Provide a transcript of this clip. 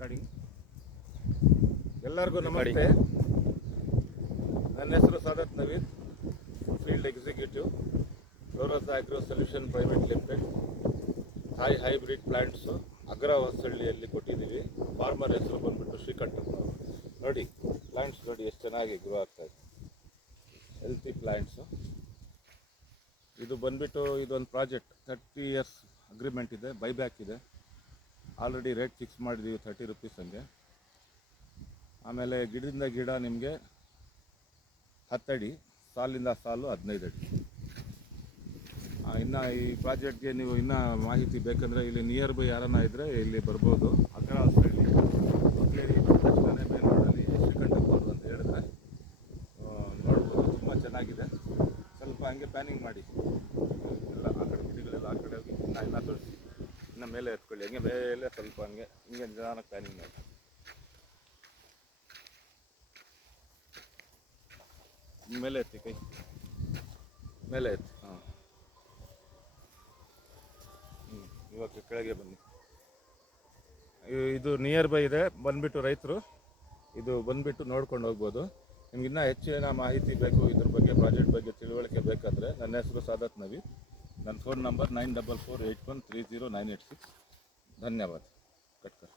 Recording. ಎಲ್ಲರಿಗೂ ನಮಸ್ತೆ. ನನ್ನ ಹೆಸರು Saadat Naveed, field executive, Floros agro solution private limited. Thai hybrid plants ಅಗ್ರ ಹೊಸಳ್ಳಿಯಲ್ಲಿ ಕೊಟ್ಟಿದ್ದೀವಿ. ಫಾರ್ಮರ್ ಹೆಸರು ಬಂದುಬಿಟ್ಟು ಶ್ರೀಕಂಠಪ್ಪನವರು. ನೋಡಿ ಪ್ಲಾಂಟ್ಸ್ ನೋಡಿ ಎಷ್ಟು ಚೆನ್ನಾಗಿ ಗ್ರೋ ಆಗ್ತಾಯಿದೆ, ಹೆಲ್ತಿ ಪ್ಲಾಂಟ್ಸು. ಇದು ಬಂದುಬಿಟ್ಟು ಇದೊಂದು ಪ್ರಾಜೆಕ್ಟ್ 30 years ಅಗ್ರಿಮೆಂಟ್ ಇದೆ, ಬೈಬ್ಯಾಕ್ ಇದೆ. ಆಲ್ರೆಡಿ ರೇಟ್ ಫಿಕ್ಸ್ ಮಾಡಿದ್ದೀವಿ 30 rupees ಹಂಗೆ. ಆಮೇಲೆ ಗಿಡದಿಂದ ಗಿಡ ನಿಮಗೆ 10 ಅಡಿ, ಸಾಲಿಂದ ಸಾಲು 15 ಅಡಿ. ಇನ್ನು ಈ ಪ್ರಾಜೆಕ್ಟ್ಗೆ ನೀವು ಇನ್ನೂ ಮಾಹಿತಿ ಬೇಕಂದರೆ ಇಲ್ಲಿ ನಿಯರ್ ಬೈ ಯಾರನ್ನ ಇದ್ದರೆ ಇಲ್ಲಿ ಬರ್ಬೋದು. ಅಗ್ರ ಹೊಸಳ್ಳಿ ಮಕ್ಕಳೇರಿ ಬಂದ ತಕ್ಷಣ ಮೇಲ್ ರೋಡಲ್ಲಿ ಶ್ರೀಕಂಠಪ್ಪವ್ರು ಅಂತ ಹೇಳಿದ್ರೆ ನೋಡ್ಬೋದು. ತುಂಬ ಚೆನ್ನಾಗಿದೆ. ಸ್ವಲ್ಪ ಹಂಗೆ ಪ್ಯಾನಿಂಗ್ ಮಾಡಿ ಎಲ್ಲ ಆ ಕಡೆ ಗಿಡಗಳೆಲ್ಲ ಆ ಕಡೆ ಹೋಗಿ ಇನ್ನೂ ತೋರಿಸಿ, ಇನ್ನು ಮೇಲೆ ಎತ್ಕೊಳ್ಳಿ. ಹಂಗೆ ಮೇಲೆ ಸ್ವಲ್ಪ ಹಂಗೆ ಹಿಂಗೆ ನಿಧಾನಕ್ಕೆ ಪ್ಯಾನಿಂಗ್ ಮಾಡಿ. ಮೇಲೆ ಎತ್ತಿ, ಕೈ ಮೇಲೆ ಎತ್ತಿ. ಹಾಂ, ಇವಾಗ ಕೆಳಗೆ ಬನ್ನಿ. ಇದು ನಿಯರ್ ಬೈ ಇದೆ, ಬಂದುಬಿಟ್ಟು ರೈತರು ಇದು ಬಂದುಬಿಟ್ಟು ನೋಡ್ಕೊಂಡು ಹೋಗ್ಬೋದು. ನಿಮ್ಗೆ ಇನ್ನೂ ಹೆಚ್ಚಿನ ಮಾಹಿತಿ ಬೇಕು ಇದ್ರ ಬಗ್ಗೆ, ಪ್ರಾಜೆಕ್ಟ್ ಬಗ್ಗೆ ತಿಳುವಳಿಕೆ ಬೇಕಾದರೆ ನನ್ನ ಹೆಸರು ಸಾದತ್ ನವೀದ್. ನನ್ನ ಫೋನ್ ನಂಬರ್ 9448130986. ಧನ್ಯವಾದ. ಕಟ್ಕರ್.